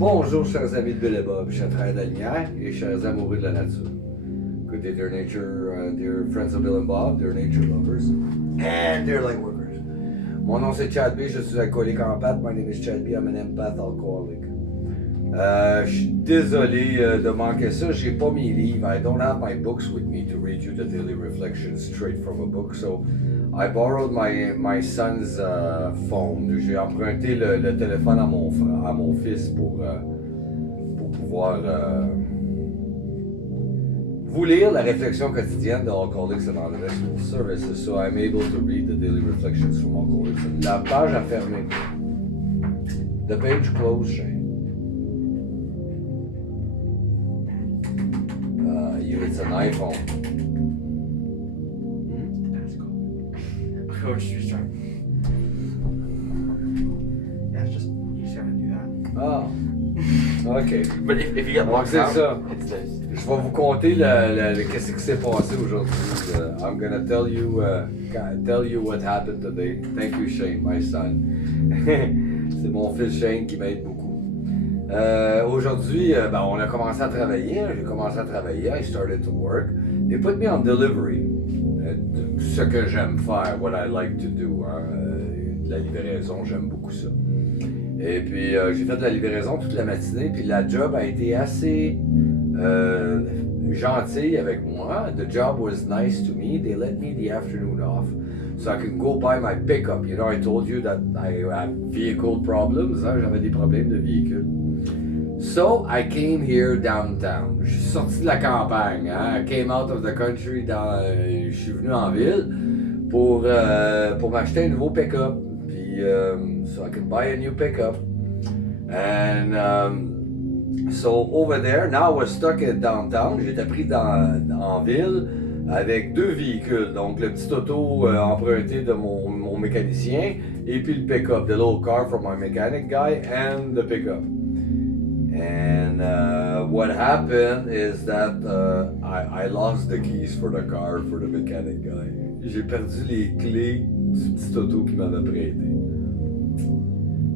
Bonjour chers amis de Bill et Bob, chers frères de la lumière et chers amoureux de la nature. Good day dear nature, dear friends of Bill and Bob, dear nature lovers, and dear light workers. Mon nom c'est Chad B, je suis alcoolique en pâte. My name is Chad B, I'm an empath alcoholic. Je suis désolé de manquer ça, j'ai pas mes livres. I don't have my books with me to read you the daily reflections straight from a book, so I borrowed my son's phone. J'ai emprunté le téléphone à mon fils pour pouvoir vous lire la réflexion quotidienne de Alcoholics Anonymous Services. So I'm able to read the daily reflections from Alcoholics. La page a fermé. The page closed, Shane. It's an iPhone. Oh, she's trying. Yeah, it's just you just gotta do that. Ah, ok. But if you get Donc locked c'est out, ça. it's this. Je vais vous conter qu'est-ce qui s'est passé aujourd'hui. I'm gonna tell you what happened today. Thank you, Shane, my son. C'est mon fils Shane qui m'aide beaucoup. Aujourd'hui, on a commencé à travailler. J'ai commencé à travailler. I started to work. They put me on delivery. Ce que j'aime faire, what I like to do. La livraison, j'aime beaucoup ça. Et puis, j'ai fait de la livraison toute la matinée. Puis la job a été assez gentille avec moi. The job was nice to me. They let me the afternoon off. So I can go buy my pickup. You know, I told you that I have vehicle problems. Hein? J'avais des problèmes de véhicule. So I came here downtown. Je suis sorti de la campagne. Hein? I came out of the country. Je suis venu en ville pour m'acheter un nouveau pick-up. Puis, so I could buy a new pickup. And so over there, now I was stuck in downtown. J'étais pris en ville avec deux véhicules. Donc le petit auto emprunté de mon mécanicien et puis le pick-up, the little car from my mechanic guy and the pick-up. And what happened is that I lost the keys for the car for the mechanic guy. J'ai perdu les clés du petit auto qu'il m'avait prêté.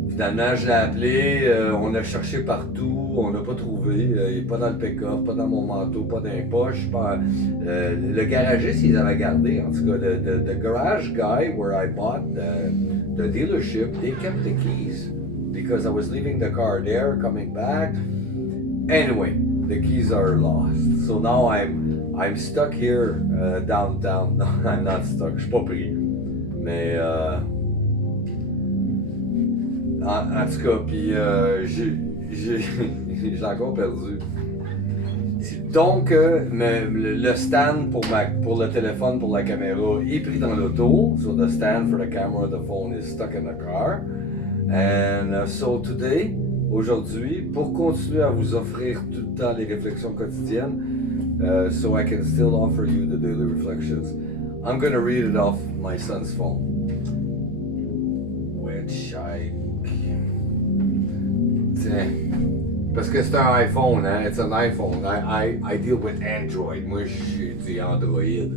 Finalement, je l'ai appelé, on a cherché partout, on n'a pas trouvé. Il n'est pas dans le pick-up, pas dans mon manteau, pas dans les poches. Le garagiste, il avait gardé. En tout cas, the garage guy where I bought the dealership, they kept the keys. Because I was leaving the car there, coming back. Anyway, the keys are lost. So now I'm stuck here downtown. No, I'm not stuck. Je suis pas pris. Mais en tout cas, puis j'ai encore perdu. Donc, le stand pour le téléphone, pour la caméra est pris dans l'auto. So the stand for the camera, the phone is stuck in the car. And so today, aujourd'hui, pour continuer à vous offrir tout le temps les réflexions quotidiennes, so I can still offer you the daily reflections, I'm gonna read it off my son's phone. Which parce que c'est un iPhone, hein? It's an iPhone. I deal with Android. Moi, je suis du Android.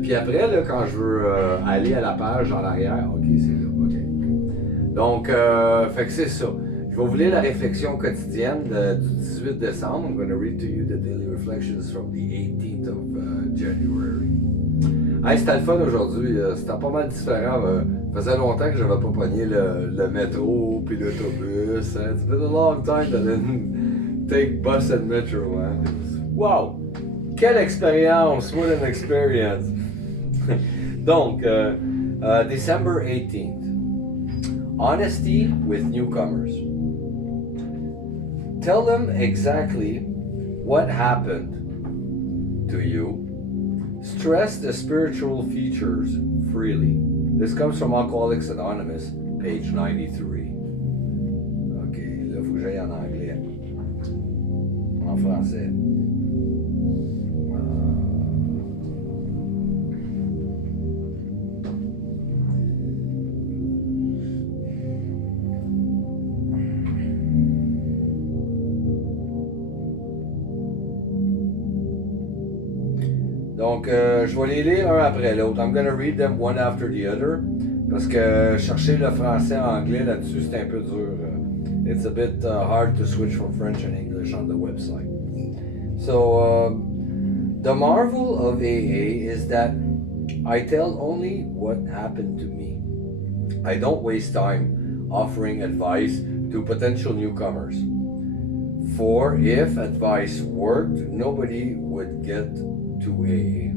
Puis après, là, quand je veux aller à la page en arrière, ok, c'est là, ok. Donc, fait que c'est ça. Je vais vous lire la réflexion quotidienne du 18 décembre. I'm going to read to you the daily reflections from the 18th of January. Hey, c'était le fun aujourd'hui. C'était pas mal différent. Ça faisait longtemps que j'avais pas pogné le métro puis l'autobus. Hein. It's been a long time that I didn't take bus and metro. Hein. Wow! Quelle expérience! What an experience! Donc, December 18th. Honesty with newcomers. Tell them exactly what happened to you. Stress the spiritual features freely. This comes from Alcoholics Anonymous, page 93. Ok, là, il faut que j'aille en anglais. En français. Donc, je vais les lire un après l'autre. I'm going to read them one after the other. Parce que chercher le français-anglais là-dessus, c'est un peu dur. it's a bit hard to switch from French and English on the website. So the marvel of AA is that I tell only what happened to me. I don't waste time offering advice to potential newcomers. For if advice worked, nobody would get to AA.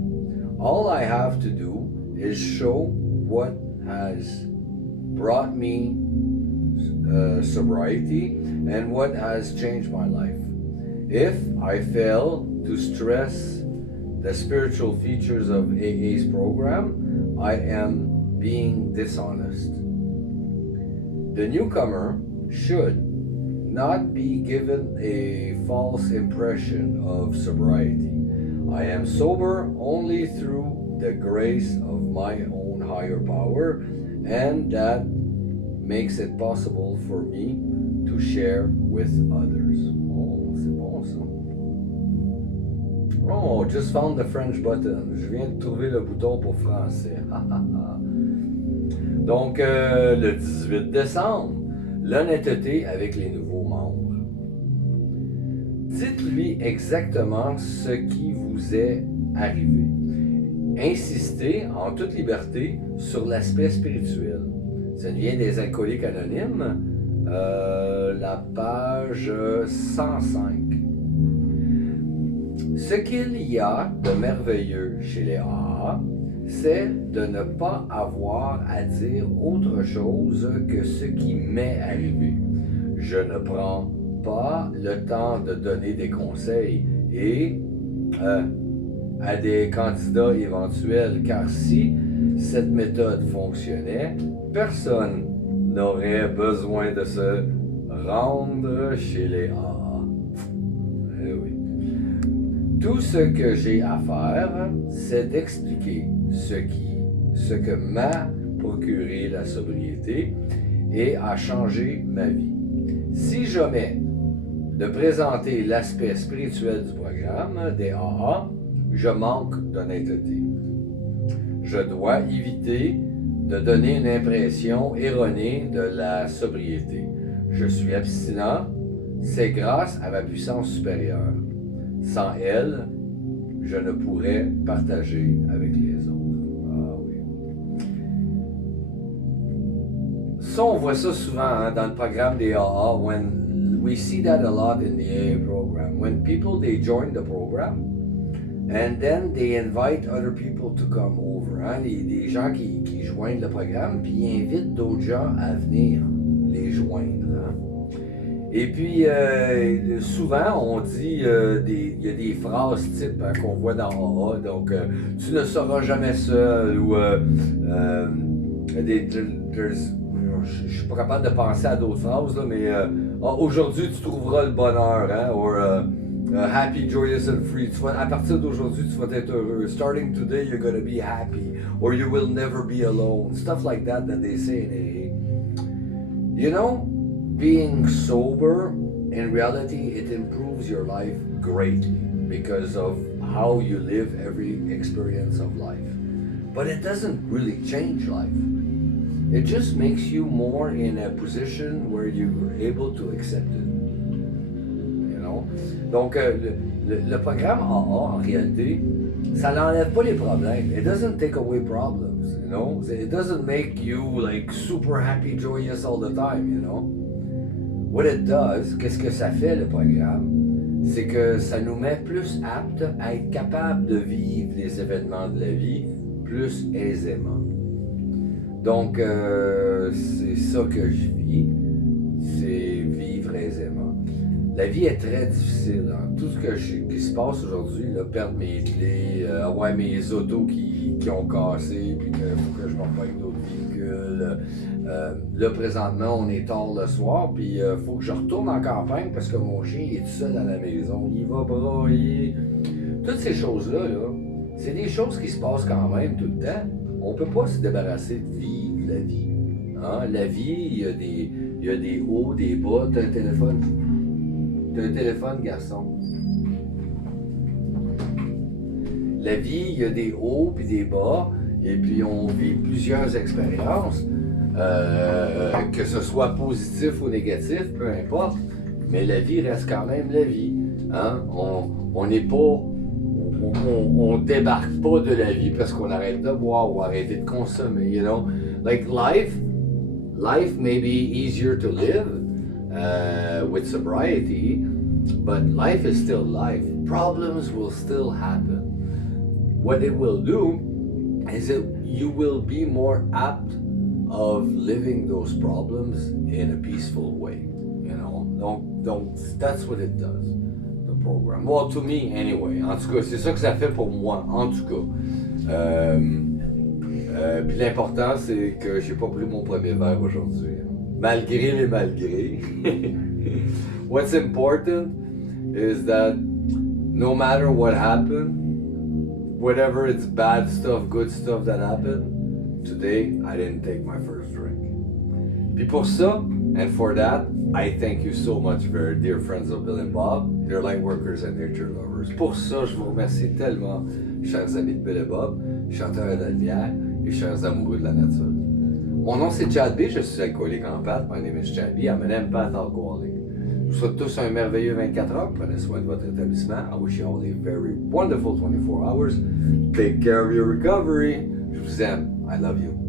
All I have to do is show what has brought me sobriety and what has changed my life. If I fail to stress the spiritual features of AA's program, I am being dishonest. The newcomer should not be given a false impression of sobriety. I am sober only through the grace of my own higher power, and that makes it possible for me to share with others. Oh, c'est bon ça. Oh, just found the French button. Je viens de trouver le bouton pour français. Donc, le 18 décembre, l'honnêteté avec les nouveaux membres. Dites-lui exactement ce qui vous est arrivé. Insistez en toute liberté sur l'aspect spirituel. Ça vient des Alcooliques Anonymes, la page 105. Ce qu'il y a de merveilleux chez les AA, c'est de ne pas avoir à dire autre chose que ce qui m'est arrivé. Je ne prends pas le temps de donner des conseils et à des candidats éventuels, car si cette méthode fonctionnait, personne n'aurait besoin de se rendre chez les AA. Eh oui. Tout ce que j'ai à faire, c'est d'expliquer ce que m'a procuré la sobriété et a changé ma vie. Si j'omets de présenter l'aspect spirituel du programme des AA, je manque d'honnêteté. Je dois éviter de donner une impression erronée de la sobriété. Je suis abstinent, c'est grâce à ma puissance supérieure. Sans elle, je ne pourrais partager avec les autres. Ah oui. Ça, on voit ça souvent hein, dans le programme des AA. When we see that a lot in the AA program. When people, they join the program, and then they invite other people to come over. Hein? Les gens qui joignent le programme, puis ils invitent d'autres gens à venir les joindre. Hein? Et puis, souvent, on dit, il y a des phrases types hein, qu'on voit dans AA, donc tu ne seras jamais seul, ou je suis pas capable de penser à d'autres phrases, là, mais aujourd'hui tu trouveras le bonheur, hein, or happy, joyous and free. À partir d'aujourd'hui, tu vas être heureux. Starting today, you're gonna be happy, or you will never be alone. Stuff like that they say in AA. You know, being sober, in reality, it improves your life greatly because of how you live every experience of life. But it doesn't really change life. It just makes you more in a position where you're able to accept it. You know? Donc, le programme AA, en réalité, ça n'enlève pas les problèmes. It doesn't take away problems, you know? It doesn't make you like super happy, joyous all the time, you know? What it does, qu'est-ce que ça fait le programme? C'est que ça nous met plus aptes à être capables de vivre les événements de la vie plus aisément. Donc, c'est ça que je vis, c'est vivre aisément. La vie est très difficile. Hein? Tout ce qui se passe aujourd'hui, là, perdre mes clés, avoir mes autos qui ont cassé, puis qu'il faut que je me repaye d'autres véhicules. Là, présentement, on est tard le soir, puis il faut que je retourne en campagne parce que mon chien est tout seul à la maison. Il va brailler. Toutes ces choses-là, là, c'est des choses qui se passent quand même tout le temps. On ne peut pas se débarrasser de vivre la vie. Hein? La vie, il y a des hauts, des bas. T'as un téléphone. T'as un téléphone, garçon. La vie, il y a des hauts puis des bas. Et puis, on vit plusieurs expériences. que ce soit positif ou négatif, peu importe, mais la vie reste quand même la vie. Hein? On n'est pas, on débarque pas de la vie parce qu'on arrête de boire ou arrêter de consommer, you know? Like life may be easier to live with sobriety, but life is still life. Problems will still happen. What it will do is that you will be more apt of living those problems in a peaceful way, you know. Donc that's what it does, the program. Well, to me anyway. En tout cas, c'est ça que ça fait pour moi, en tout cas. Puis l'important, c'est que j'ai pas pris mon premier verre aujourd'hui, hein. Malgré les malgrés. What's important is that no matter what happened, whatever it's bad stuff, good stuff that happened, today I didn't take my first drink. Puis pour ça, and for that, I thank you so much, very dear friends of Bill and Bob. They're light workers and nature lovers. Pour ça, je vous remercie tellement, chers amis de Bill et Bob, chanteurs de la lumière et chers amoureux de la nature. Mon nom c'est Chad B, je suis alcoolique en pâte. My name is Chad B, I'm an empath alcoholic. Je vous souhaite tous un merveilleux 24 heures. Prenez soin de votre établissement. I wish you all a very wonderful 24 hours. Take care of your recovery. Je vous aime. I love you.